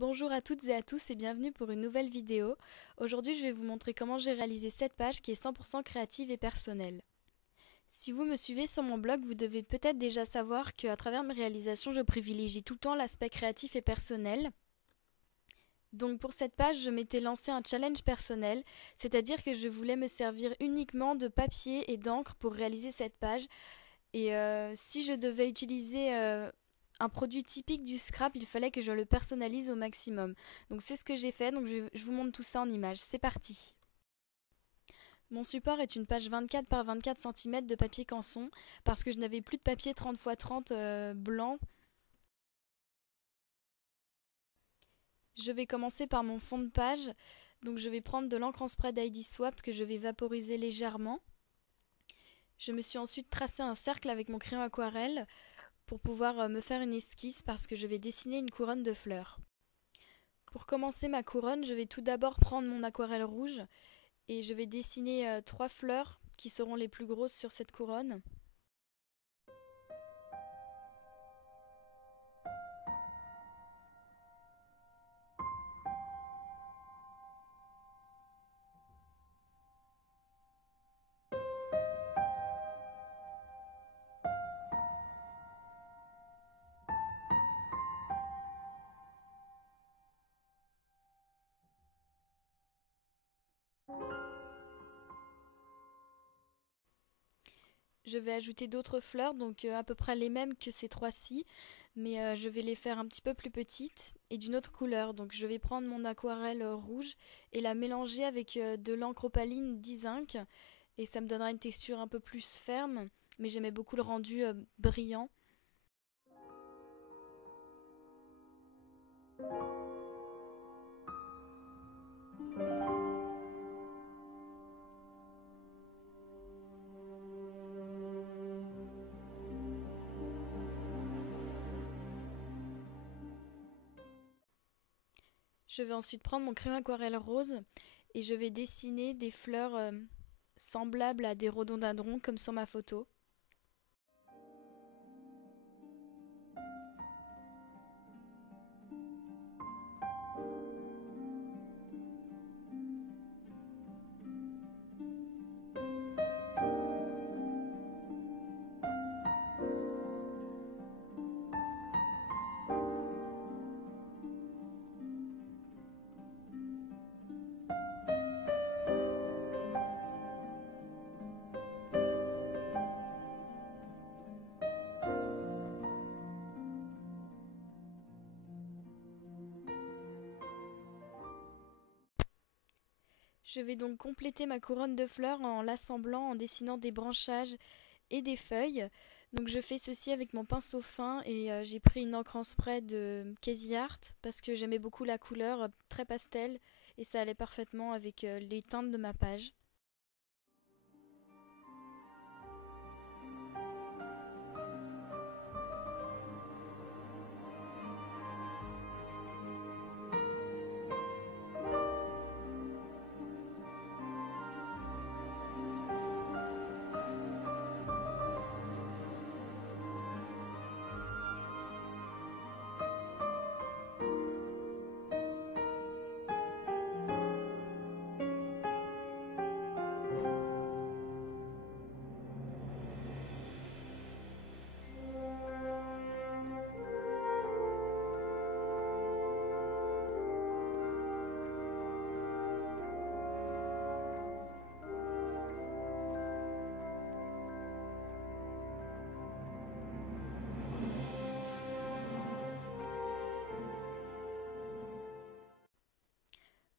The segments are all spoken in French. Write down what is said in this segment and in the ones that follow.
Bonjour à toutes et à tous et bienvenue pour une nouvelle vidéo. Aujourd'hui je vais vous montrer comment j'ai réalisé cette page qui est 100% créative et personnelle. Si vous me suivez sur mon blog, vous devez peut-être déjà savoir qu'à travers mes réalisations, je privilégie tout le temps l'aspect créatif et personnel. Donc pour cette page, je m'étais lancé un challenge personnel, c'est-à-dire que je voulais me servir uniquement de papier et d'encre pour réaliser cette page. Et si je devais utiliser un produit typique du scrap, il fallait que je le personnalise au maximum. Donc c'est ce que j'ai fait, donc je vous montre tout ça en images. C'est parti. Mon support est une page 24 par 24 cm de papier canson parce que je n'avais plus de papier 30 x 30 blanc. Je vais commencer par mon fond de page. Donc je vais prendre de l'encre en spray d'ID Swap que je vais vaporiser légèrement. Je me suis ensuite tracé un cercle avec mon crayon aquarelle pour pouvoir me faire une esquisse parce que je vais dessiner une couronne de fleurs. Pour commencer ma couronne, je vais tout d'abord prendre mon aquarelle rouge et je vais dessiner 3 fleurs qui seront les plus grosses sur cette couronne. Je vais ajouter d'autres fleurs, donc à peu près les mêmes que ces 3-ci, mais je vais les faire un petit peu plus petites et d'une autre couleur. Donc je vais prendre mon aquarelle rouge et la mélanger avec de l'encre opaline 10 zinc et ça me donnera une texture un peu plus ferme, mais j'aimais beaucoup le rendu brillant. Je vais ensuite prendre mon crayon aquarelle rose et je vais dessiner des fleurs semblables à des rhododendrons comme sur ma photo. Je vais donc compléter ma couronne de fleurs en l'assemblant, en dessinant des branchages et des feuilles. Donc je fais ceci avec mon pinceau fin et j'ai pris une encre en spray de Casey Art parce que j'aimais beaucoup la couleur très pastel et ça allait parfaitement avec les teintes de ma page.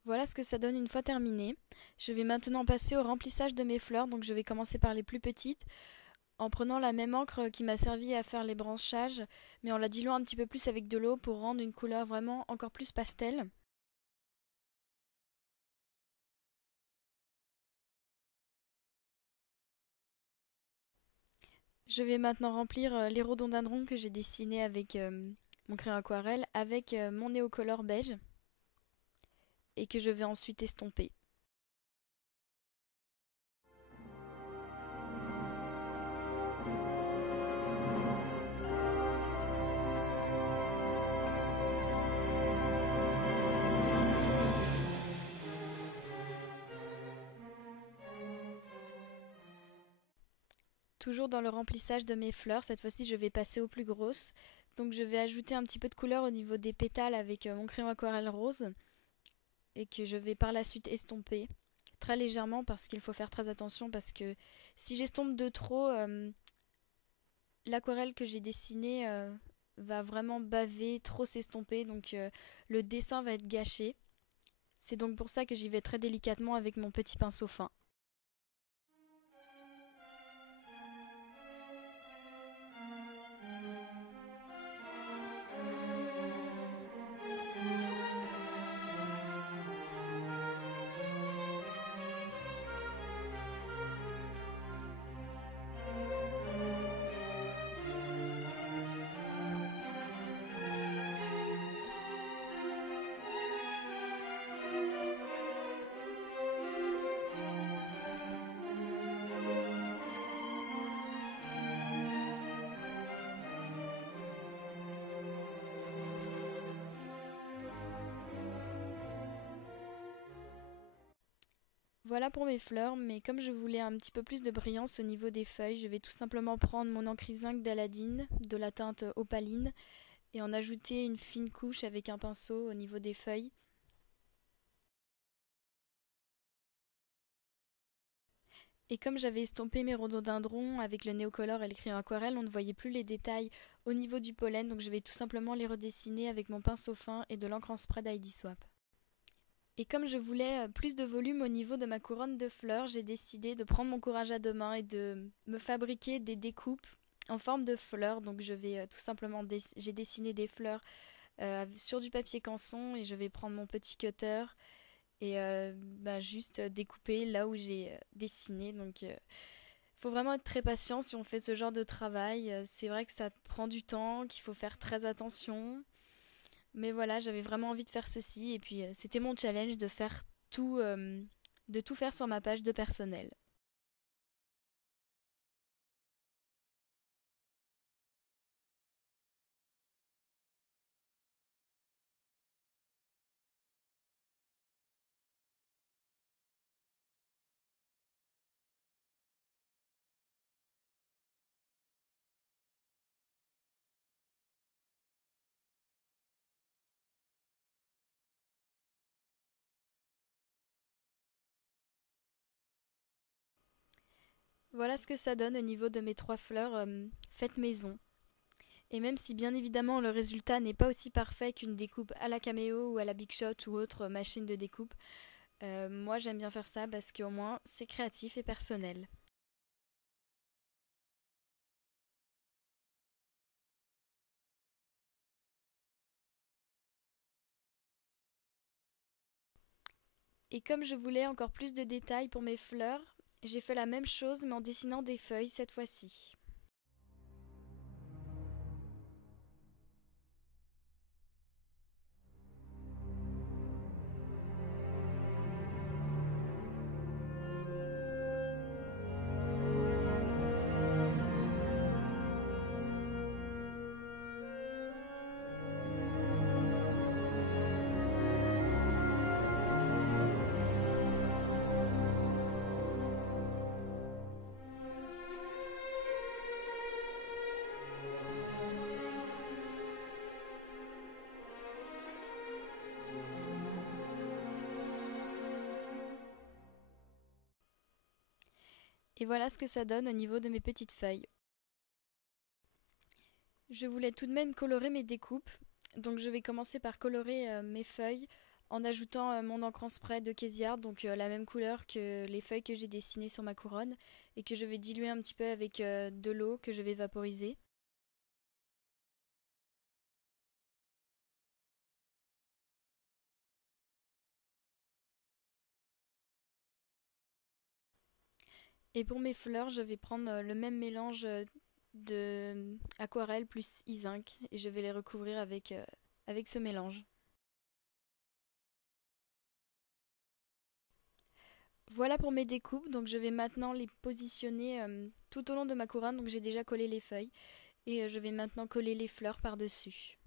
Voilà ce que ça donne une fois terminé. Je vais maintenant passer au remplissage de mes fleurs, donc je vais commencer par les plus petites en prenant la même encre qui m'a servi à faire les branchages, mais en la diluant un petit peu plus avec de l'eau pour rendre une couleur vraiment encore plus pastel. Je vais maintenant remplir les rhododendrons que j'ai dessinés avec mon crayon aquarelle avec mon néocolor beige et que je vais ensuite estomper. Toujours dans le remplissage de mes fleurs, cette fois-ci je vais passer aux plus grosses. Donc je vais ajouter un petit peu de couleur au niveau des pétales avec mon crayon aquarelle rose et que je vais par la suite estomper très légèrement parce qu'il faut faire très attention parce que si j'estompe de trop, l'aquarelle que j'ai dessinée va vraiment baver, trop s'estomper, donc le dessin va être gâché. C'est donc pour ça que j'y vais très délicatement avec mon petit pinceau fin. Voilà pour mes fleurs, mais comme je voulais un petit peu plus de brillance au niveau des feuilles, je vais tout simplement prendre mon encre zinc d'Aladine, de la teinte opaline, et en ajouter une fine couche avec un pinceau au niveau des feuilles. Et comme j'avais estompé mes rhododendrons avec le néocolore et le crayon aquarelle, on ne voyait plus les détails au niveau du pollen, donc je vais tout simplement les redessiner avec mon pinceau fin et de l'encre en spray d'Heidi Swapp. Et comme je voulais plus de volume au niveau de ma couronne de fleurs, j'ai décidé de prendre mon courage à deux mains et de me fabriquer des découpes en forme de fleurs. Donc je vais tout simplement j'ai dessiné des fleurs sur du papier canson et je vais prendre mon petit cutter et juste découper là où j'ai dessiné. Donc faut vraiment être très patient si on fait ce genre de travail. C'est vrai que ça prend du temps, qu'il faut faire très attention. Mais voilà, j'avais vraiment envie de faire ceci et puis c'était mon challenge de faire de tout faire sur ma page de personnel. Voilà ce que ça donne au niveau de mes trois fleurs faites maison. Et même si bien évidemment le résultat n'est pas aussi parfait qu'une découpe à la Cameo ou à la Big Shot ou autre machine de découpe, moi j'aime bien faire ça parce qu'au moins c'est créatif et personnel. Et comme je voulais encore plus de détails pour mes fleurs, j'ai fait la même chose mais en dessinant des feuilles cette fois-ci. Et voilà ce que ça donne au niveau de mes petites feuilles. Je voulais tout de même colorer mes découpes, donc je vais commencer par colorer mes feuilles en ajoutant mon encre en spray de Kéziard, donc la même couleur que les feuilles que j'ai dessinées sur ma couronne, et que je vais diluer un petit peu avec de l'eau que je vais vaporiser. Et pour mes fleurs, je vais prendre le même mélange de aquarelle plus e-zinc et je vais les recouvrir avec ce mélange. Voilà pour mes découpes, donc je vais maintenant les positionner tout au long de ma couronne, donc j'ai déjà collé les feuilles et je vais maintenant coller les fleurs par-dessus.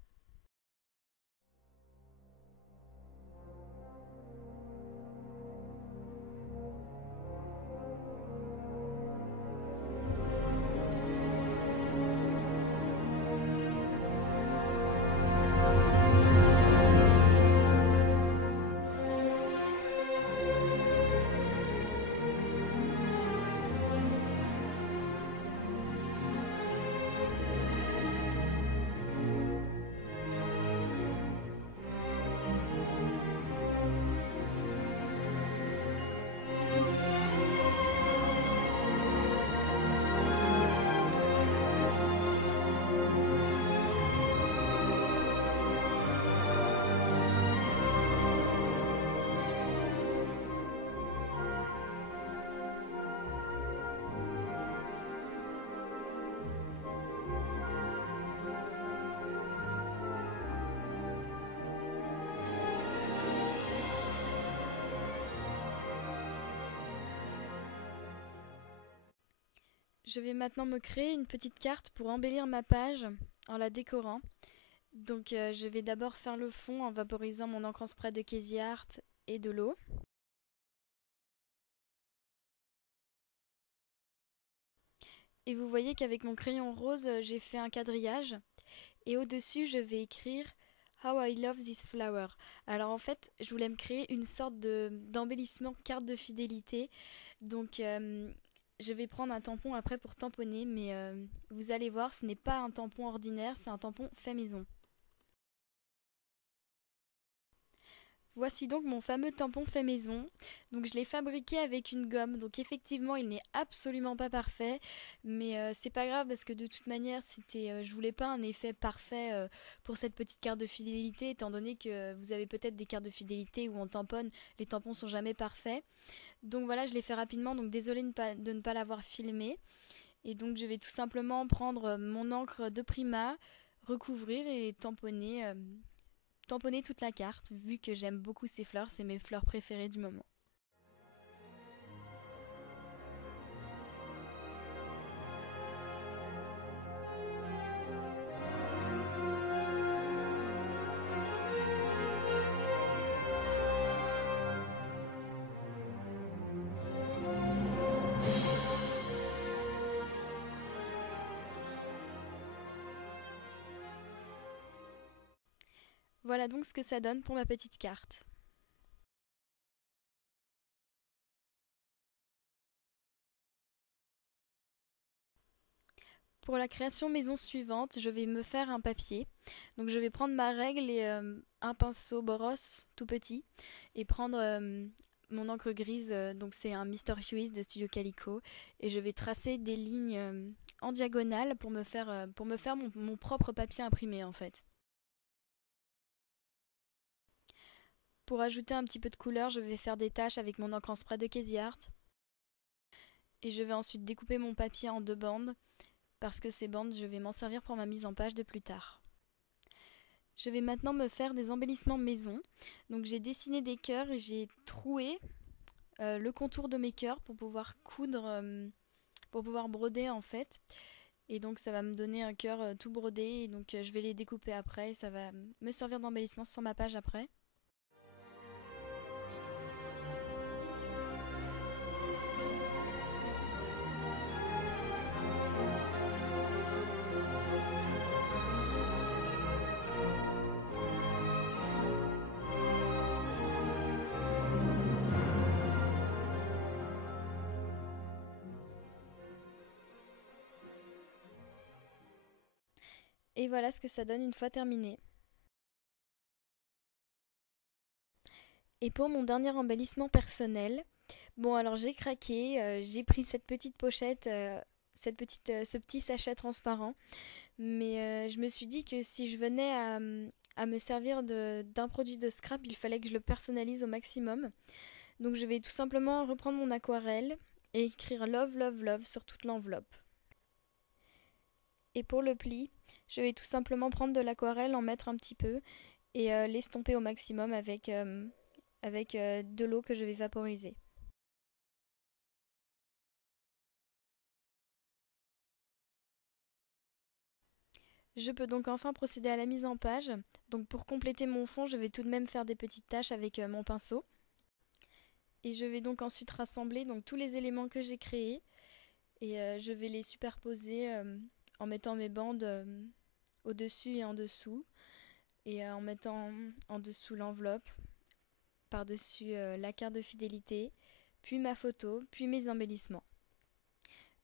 Je vais maintenant me créer une petite carte pour embellir ma page en la décorant. Donc je vais d'abord faire le fond en vaporisant mon encre en spray de Casey Art et de l'eau. Et vous voyez qu'avec mon crayon rose, j'ai fait un quadrillage. Et au-dessus, je vais écrire How I love this flower. Alors en fait, je voulais me créer une sorte d'embellissement carte de fidélité. Donc je vais prendre un tampon après pour tamponner, mais vous allez voir, ce n'est pas un tampon ordinaire, c'est un tampon fait maison. Voici donc mon fameux tampon fait maison. Donc je l'ai fabriqué avec une gomme. Donc effectivement, il n'est absolument pas parfait, mais c'est pas grave parce que de toute manière, je voulais pas un effet parfait pour cette petite carte de fidélité, étant donné que vous avez peut-être des cartes de fidélité où on tamponne, les tampons sont jamais parfaits. Donc voilà, je l'ai fait rapidement. Donc désolée de ne pas l'avoir filmé. Et donc je vais tout simplement prendre mon encre de Prima, recouvrir et tamponner toute la carte, vu que j'aime beaucoup ces fleurs, c'est mes fleurs préférées du moment. Voilà donc ce que ça donne pour ma petite carte. Pour la création maison suivante, je vais me faire un papier. Donc je vais prendre ma règle et un pinceau Boros tout petit et prendre mon encre grise, donc c'est un Mr. Hughes de Studio Calico, et je vais tracer des lignes en diagonale pour me faire mon propre papier imprimé en fait. Pour ajouter un petit peu de couleur, je vais faire des taches avec mon encre en spray de Casey Art. Et je vais ensuite découper mon papier en 2 bandes, parce que ces bandes, je vais m'en servir pour ma mise en page de plus tard. Je vais maintenant me faire des embellissements maison. Donc j'ai dessiné des cœurs et j'ai troué le contour de mes cœurs pour pouvoir coudre, pour pouvoir broder en fait. Et donc ça va me donner un cœur tout brodé, et donc je vais les découper après et ça va me servir d'embellissement sur ma page après. Et voilà ce que ça donne une fois terminé. Et pour mon dernier embellissement personnel, bon alors j'ai craqué, j'ai pris cette petite pochette, ce petit sachet transparent, mais je me suis dit que si je venais à me servir d'un produit de scrap, il fallait que je le personnalise au maximum. Donc je vais tout simplement reprendre mon aquarelle et écrire Love, Love, Love sur toute l'enveloppe. Et pour le pli, je vais tout simplement prendre de l'aquarelle, en mettre un petit peu et l'estomper au maximum avec de l'eau que je vais vaporiser. Je peux donc enfin procéder à la mise en page. Donc pour compléter mon fond, je vais tout de même faire des petites taches avec mon pinceau. Et je vais donc ensuite rassembler donc tous les éléments que j'ai créés et je vais les superposer en mettant mes bandes au-dessus et en dessous, et en mettant en dessous l'enveloppe, par-dessus la carte de fidélité, puis ma photo, puis mes embellissements.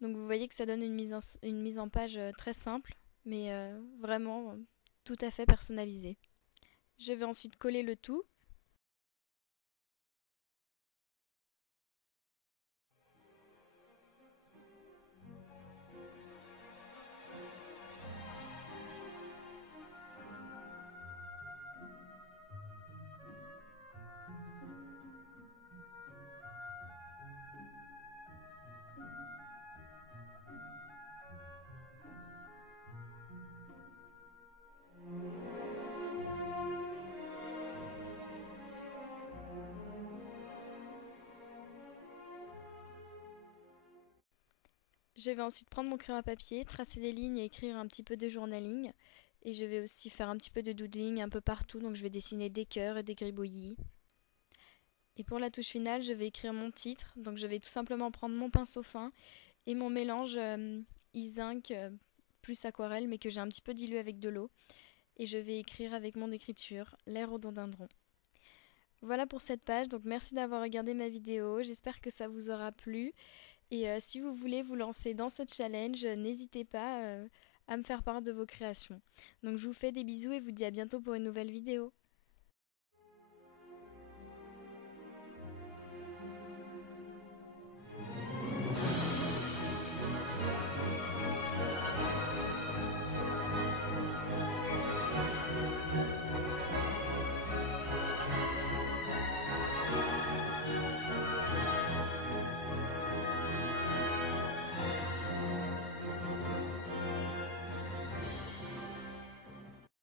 Donc vous voyez que ça donne une mise en page très simple, mais vraiment tout à fait personnalisée. Je vais ensuite coller le tout. Je vais ensuite prendre mon crayon à papier, tracer des lignes et écrire un petit peu de journaling. Et je vais aussi faire un petit peu de doodling un peu partout, donc je vais dessiner des cœurs et des gribouillis. Et pour la touche finale, je vais écrire mon titre, donc je vais tout simplement prendre mon pinceau fin et mon mélange e-zinc plus aquarelle, mais que j'ai un petit peu dilué avec de l'eau. Et je vais écrire avec mon écriture les rhododendrons. Voilà pour cette page, donc merci d'avoir regardé ma vidéo, j'espère que ça vous aura plu. Et si vous voulez vous lancer dans ce challenge, n'hésitez pas à me faire part de vos créations. Donc je vous fais des bisous et vous dis à bientôt pour une nouvelle vidéo.